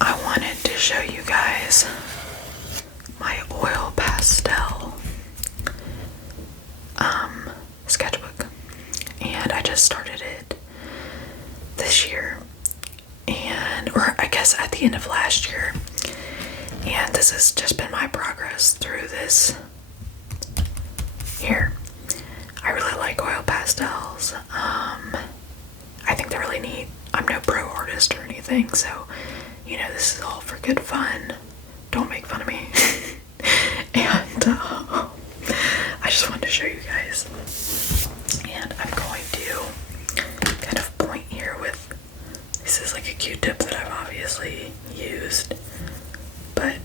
I wanted to show you guys my oil pastel sketchbook, and I just started it this year, or I guess at the end of last year, and this has just been my progress through this year. I really like oil pastels. I think they're really neat. I'm no pro artist or anything, so this is all for good fun. Don't make fun of me. And I just wanted to show you guys. And I'm going to kind of point here with, this is like a Q-tip that I've obviously used, but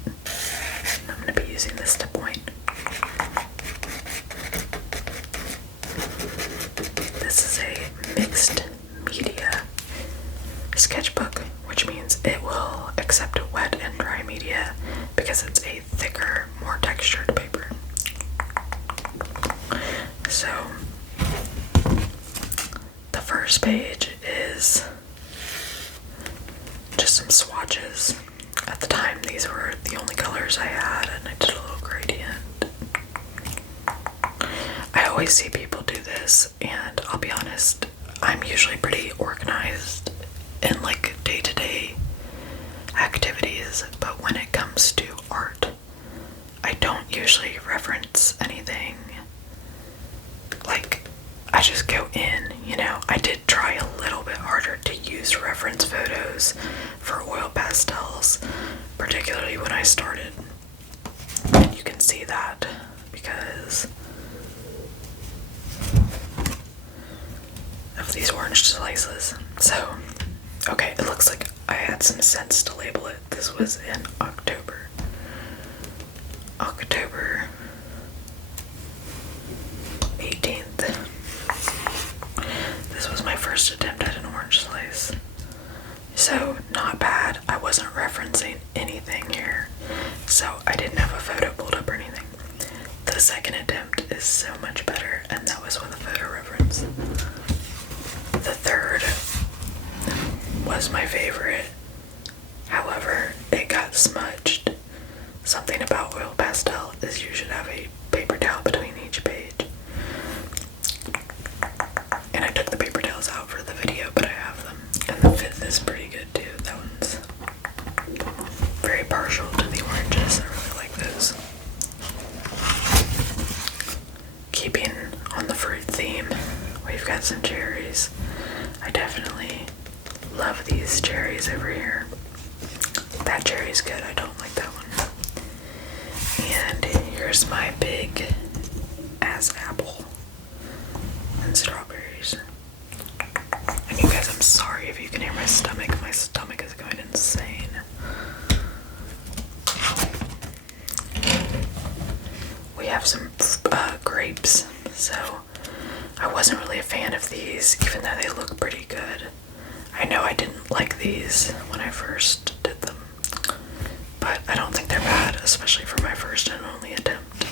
I'm going to be using this to point. This is a mixed media sketchbook, which means it will accept wet and dry media because it's a thicker, more textured paper. So the first page is just some swatches. At the time, these were the only colors I had, and I did a little gradient. I always see people do this, and I'll be honest, I'm usually pretty organized in like day-to-day activities, but when it comes to art, I don't usually reference anything. Like, I just go in, I did try a little bit harder to use reference photos for oil pastels, particularly when I started. And you can see that because of these orange slices. So, okay, it looks like I had some sense to label it. This was in October 18th. This was my first attempt at an orange slice. So, not bad. I wasn't referencing anything here, so I didn't have a photo pulled up or anything. The second attempt is so much better, and that was with a photo reference. The third was my favorite. However, it got smudged. Something about oil pastel is you should have a paper towel between each page. And I took the paper towels out for the video, but I have them. And the fifth is pretty good too. That one's very partial to the oranges. I really like those. Keeping on the fruit theme, we've got some cherries. I definitely love these cherries over here. That cherry's good. I don't like that one. And here's my big ass apple and strawberries. And you guys, I'm sorry if you can hear my stomach. My stomach is going insane. We have some grapes. So I wasn't really a fan of these, even though they look pretty good. I know I didn't like these when I first did them, but I don't think they're bad, especially for my first and only attempt.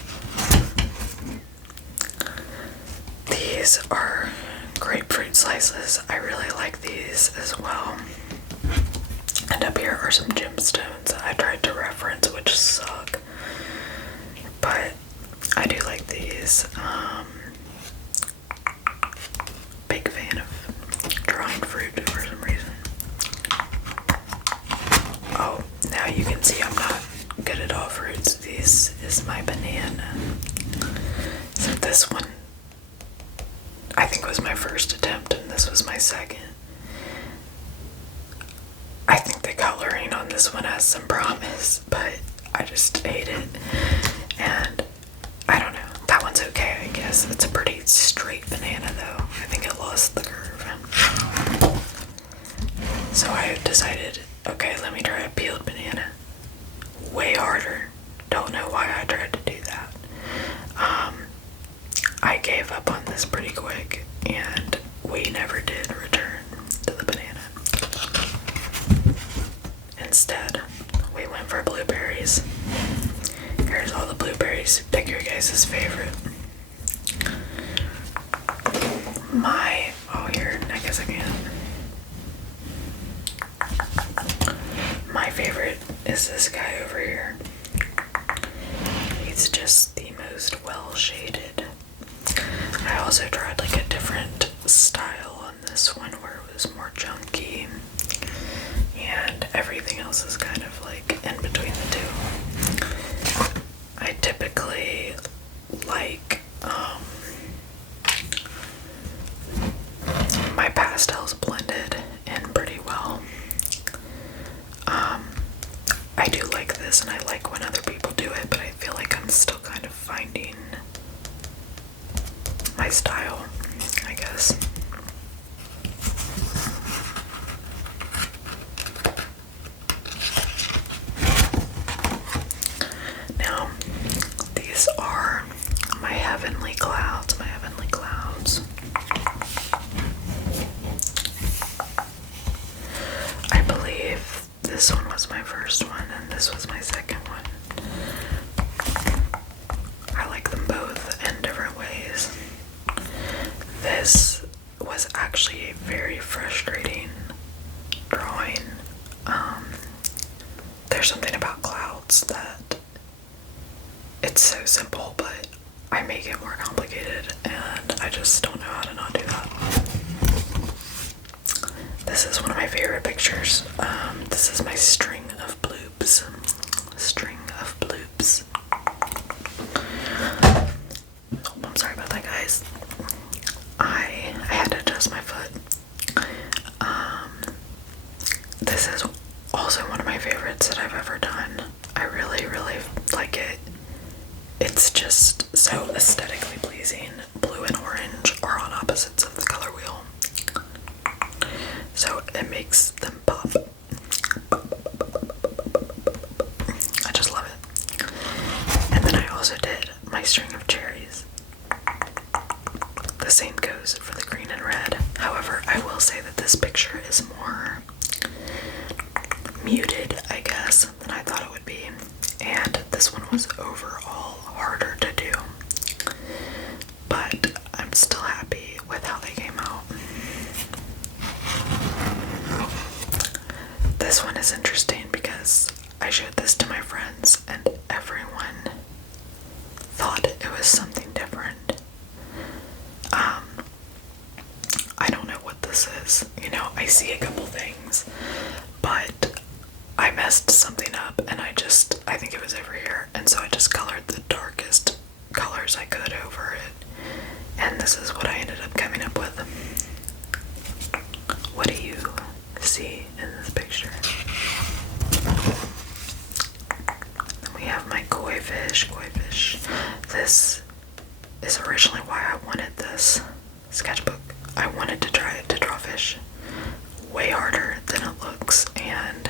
These are grapefruit slices. I really like these as well. And up here are some gemstones I tried to reference, which suck, but I do like these. Big fan of drawing fruit for some reason. Oh, now you can see I'm not good at all fruits. This is my banana. So this one, I think, was my first attempt, and this was my second. I think the coloring on this one has some promise, but I just hate it. And I don't know. That one's okay, I guess. It's a pretty straight banana, though. I think it lost the curve. So I decided, okay, let me try a peeled banana. Way harder. Don't know why I tried to do that. I gave up on this pretty quick, and we never did return to the banana. Instead, we went for blueberries. Here's all the blueberries. Pick your guys' favorite. My favorite is this guy over here. He's just the most well shaded. I also tried like a different style on this one where it was more chunky, and everything else is kind of like in between the two. I typically like my pastels blended in pretty well. I do like this, and I like when other people do it, but I feel like I'm still kind of finding my style, I guess. Now, these are my heavenly clouds, I believe this one was my first one, and this was my second one. I like them both in different ways. This was actually a very frustrating drawing. There's something about clouds that it's so simple, but I make it more complicated, and I just don't know how to not do that. This is one of my favorite pictures. This is my string of bloobs. Oh, I'm sorry about that, guys. I had to adjust my foot. This is also one of my favorites that I've ever done. I really, really like it. It's just so aesthetically pleasing. Blue and orange are on opposites of the color wheel, so it makes them pop. I just love it. And then I also did my string of cherries. The same goes for the green and red. However, I will say that this picture is more muted, I guess, than I thought it would be. And this one was overall harder to do. But I'm still happy with how they came out. This one is interesting because I showed this to my friends and everyone thought it was something different. I don't know what this is. You know, I see a couple things, but I messed something up, and I think it was over here, and so I just colored the darkest colors I could over it, and this is what I ended up coming up with. What do you see in this picture? Then we have my koi fish. This is originally why I wanted this sketchbook. I wanted to try to draw fish way harder than it looks, and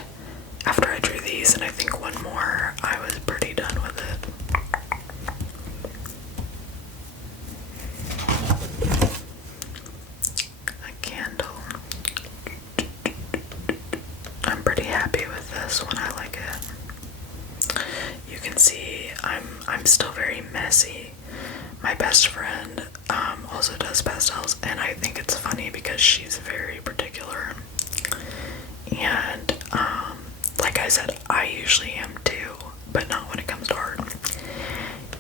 after I drew these and I think one more, I was pretty done with it. A candle. I'm pretty happy with this one. I like it. You can see I'm still very messy. My best friend also does pastels, and I think it's funny because she's very particular. And like I said, I usually am too, but not when it comes to art.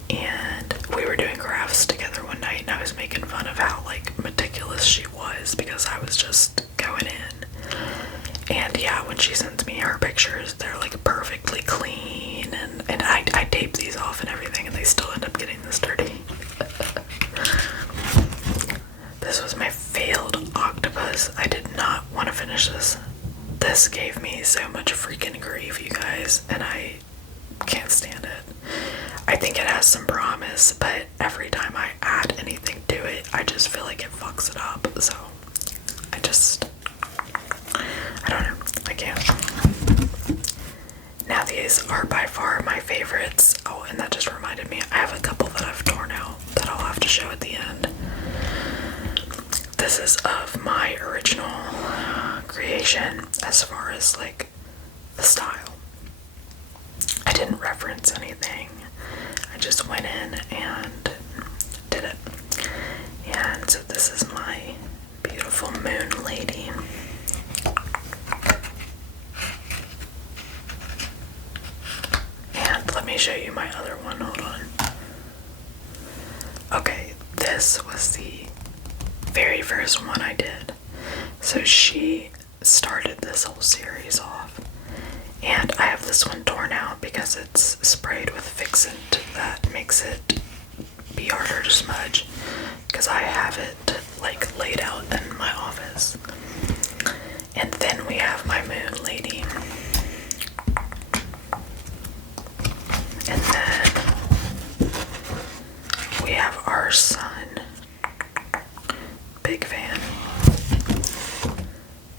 And we were doing crafts together one night, and I was making fun of how like meticulous she was because I was just going in. And yeah, when she sends me her pictures, they're like perfectly clean, and I tape these off and everything, and they still end up getting this dirty. This was my failed octopus. I did not want to finish this. This gave me so much freaking grief, you guys, and I can't stand it. I think it has some promise, but every time I add anything to it, I just feel like it fucks it up, so I don't know, I can't. Now these are by far my favorites. Oh, and that just reminded me, I have a couple that I've torn out that I'll have to show at the end. This is of my original creation as far as like the style. I didn't reference anything. I just went in and did it. And so this is my beautiful moon lady. me show you my other one. Hold on. Okay, this was the very first one I did. So she started this whole series off. And I have this one torn out because it's sprayed with fixant that makes it be harder to smudge. Because I have it like laid out in my office. And then we have my moon lady. And then we have our sun. Big fan.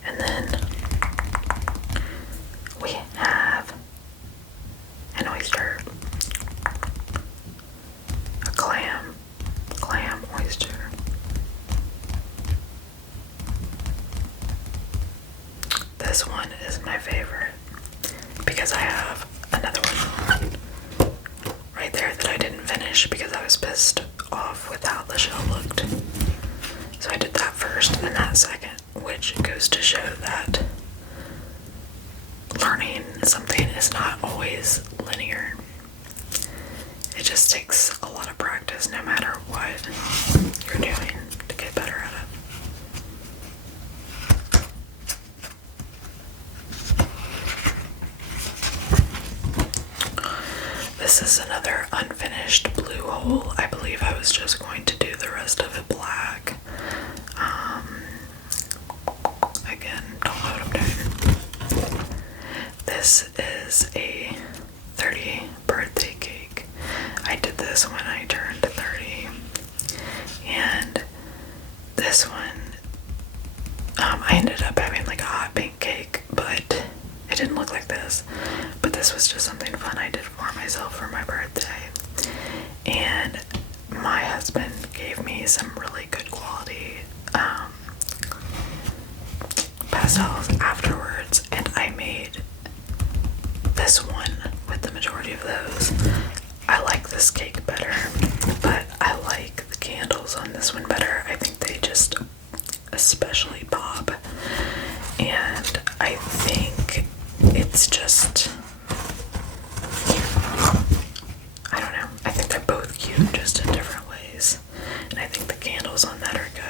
And then we have an oyster. A clam oyster. This one is my favorite because I have another one right there that I didn't finish because I was pissed off with how the shell looked. So I did that first and that second, which goes to show that learning something is not always linear. It just takes a lot of practice no matter what you're doing to get better at it. This is another unfinished blue hole. I believe I was just going to do the rest of it black. Again, don't know what I'm doing. This is a 30 birthday cake. I did this when I turned 30. And this one, I ended up having like a hot pink cake, but it didn't look like this. But this was just something fun I did for myself for my birthday. And my husband gave me some really good quality pastels afterwards, and I made this one with the majority of those. I like this cake better, but I like the candles on this one better. I think they just especially pop, and I think it's just, I don't know, I think they're both cute just in different ways, and I think the candles on that are good.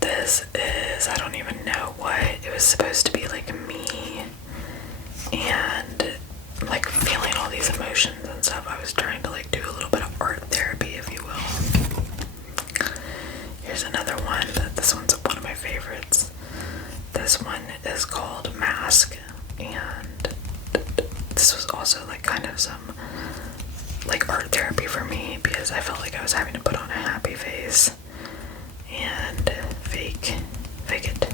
This is, I don't even know what, it was supposed to be like me and like feeling all these emotions and stuff. I was trying to like do a little bit of art therapy, if you will. Here's another one. This one's one of my favorites. This one is called Mask, and this was also like kind of some like art therapy for me because I felt like I was having to put on a happy face and fake it.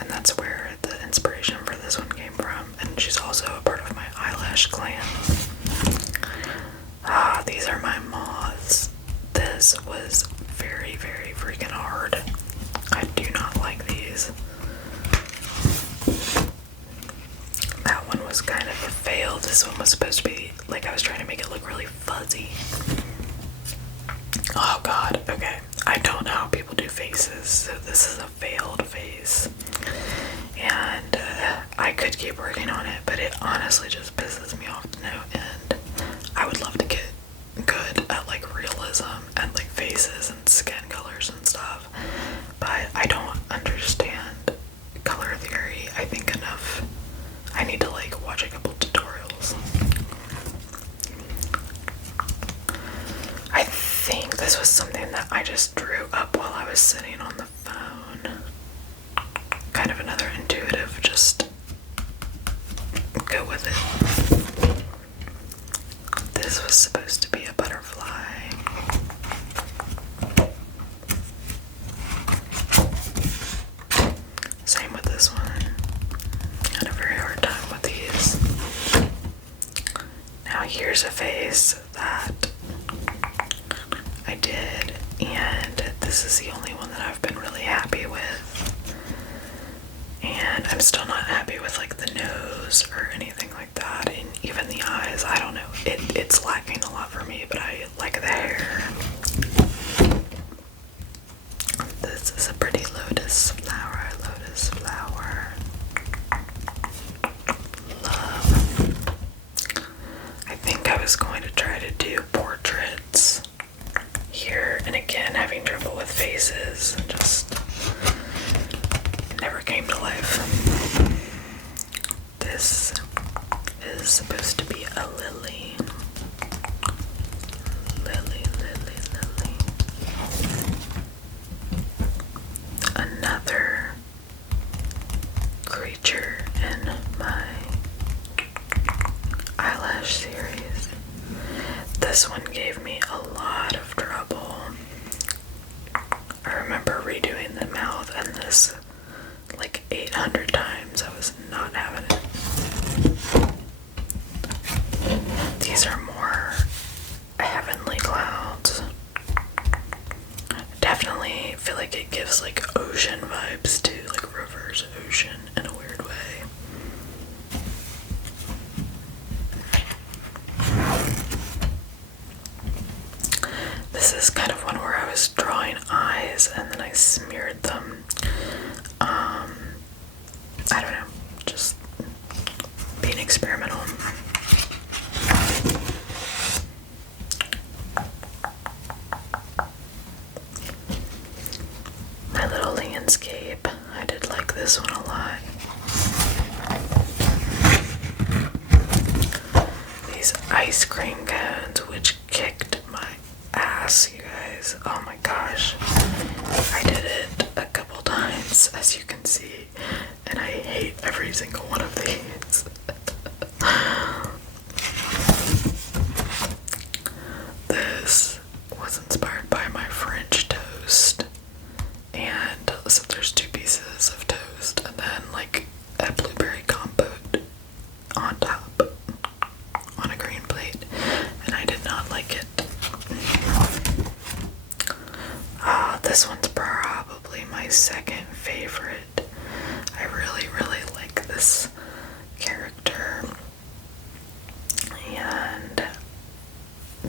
And that's where the inspiration for this one came from. And she's also a part of my eyelash clan. These are my moths. This was very, very freaking hard. I do not like these. That one was kind of a fail. This one was supposed to be, like, I was trying to make it look really fuzzy. Oh god, okay. I don't know how people do faces, so this is a failed face. And I could keep working on it, but it honestly just pisses me off to no end. I would love to get good at like realism and like faces and skin colors and stuff, but I don't understand color theory, I think, enough. I need to like watch a couple tutorials. I think this was something that I just drew up while I was sitting on the phone. Kind of another intuitive, just go with it. This was supposed to be a butterfly. Same with this one. Had a very hard time with these. Now here's a face that I did, and this is the only one that I've been really happy with. And I'm still not happy with like the nose or anything like that, and even the eyes. I don't know. It's lacking a lot for me, but I like the hair. This is a pretty lotus flower. came to life. This is supposed to be a lily. Lily. Another creature in my eyelash series. This one gave me a lot of trouble. I remember redoing the mouth and this like 800 times. I was not having it. These are more heavenly clouds. Definitely feel like it gives like ocean vibes too, like reverse ocean in a weird way. This is kind of one where I was drawing eyes and then I smeared them. I don't know, just being experimental. My little landscape, I did like this one a lot. These ice cream cones, which kicked my ass, you guys. Oh my gosh. I did it a couple times, as you can see, and I hate every single one of these. This was inspired by my French toast, and so there's 2 pieces of toast and then like a blueberry compote on top on a green plate, and I did not like it. This one's probably my second favorite. I really like this character, and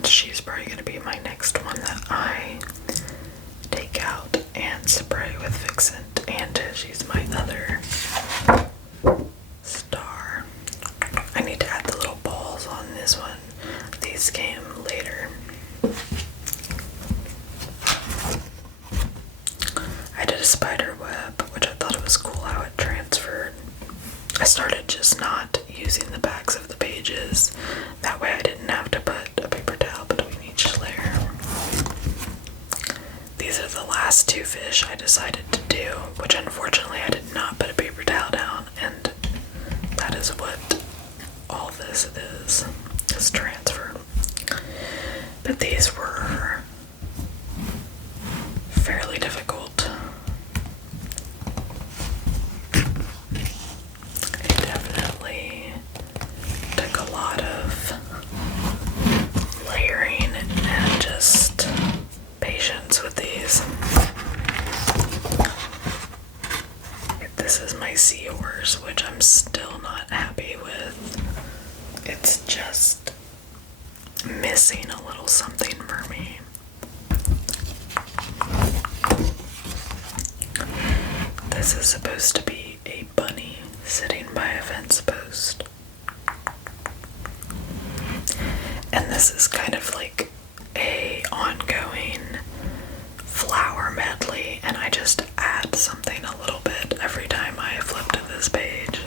she's probably going to be my next one that I take out and spray with Fixant, and she's my other star. I need to add the little balls on this one. These came later. I did a spider web, which I thought it was cool how it transferred. I started just not using the backs of the pages. That way I didn't have to put a paper towel between each layer. These are the last 2 fish I decided to do, which unfortunately I did not put a paper towel down, and that is what all this is transfer. But these were fairly difficult. It definitely took a lot of layering and just patience with these. This is my seahorse, which I'm still not happy with. It's just missing a little something for me. This is supposed to be a bunny sitting by a fence post. And this is kind of like a ongoing flower medley, and I just add something a little bit every time I flip to this page.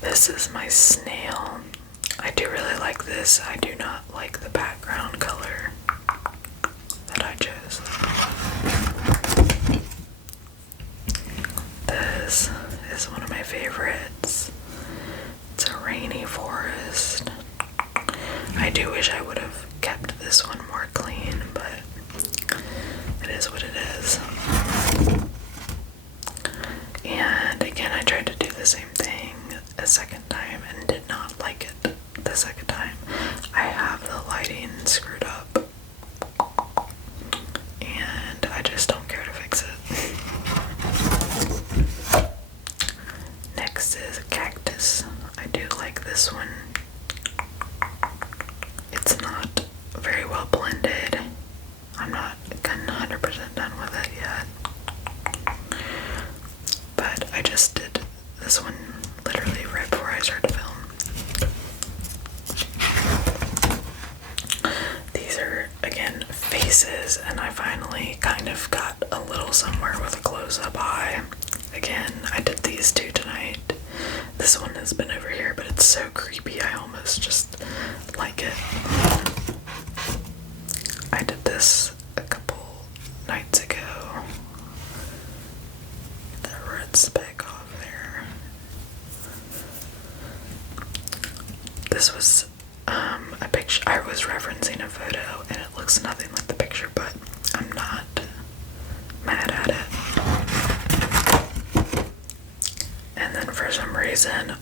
This is my snail. I do really like this. I do not like the background color that I chose. This is one of my favorites. It's a rainy forest. I do wish I would have kept this one more clean, but it is what it is. And again, I tried to do the same thing a second time and did not like it the second time. I have the lighting screwed up, and I just don't care to fix it. Next is a cactus. I do like this one. It's not very well blended. I'm not 100% done with it yet. But I just did this one literally right before I started to film. These are, again, fake pieces, and I finally kind of got a little somewhere with a close-up eye. Again, I did these two tonight. This one has been over here, but it's so creepy, I almost just like it. I did this a couple nights ago. Get that red speck off there. This was a picture. I was referencing a photo and it looks nothing like the picture, but I'm not mad at it. And then for some reason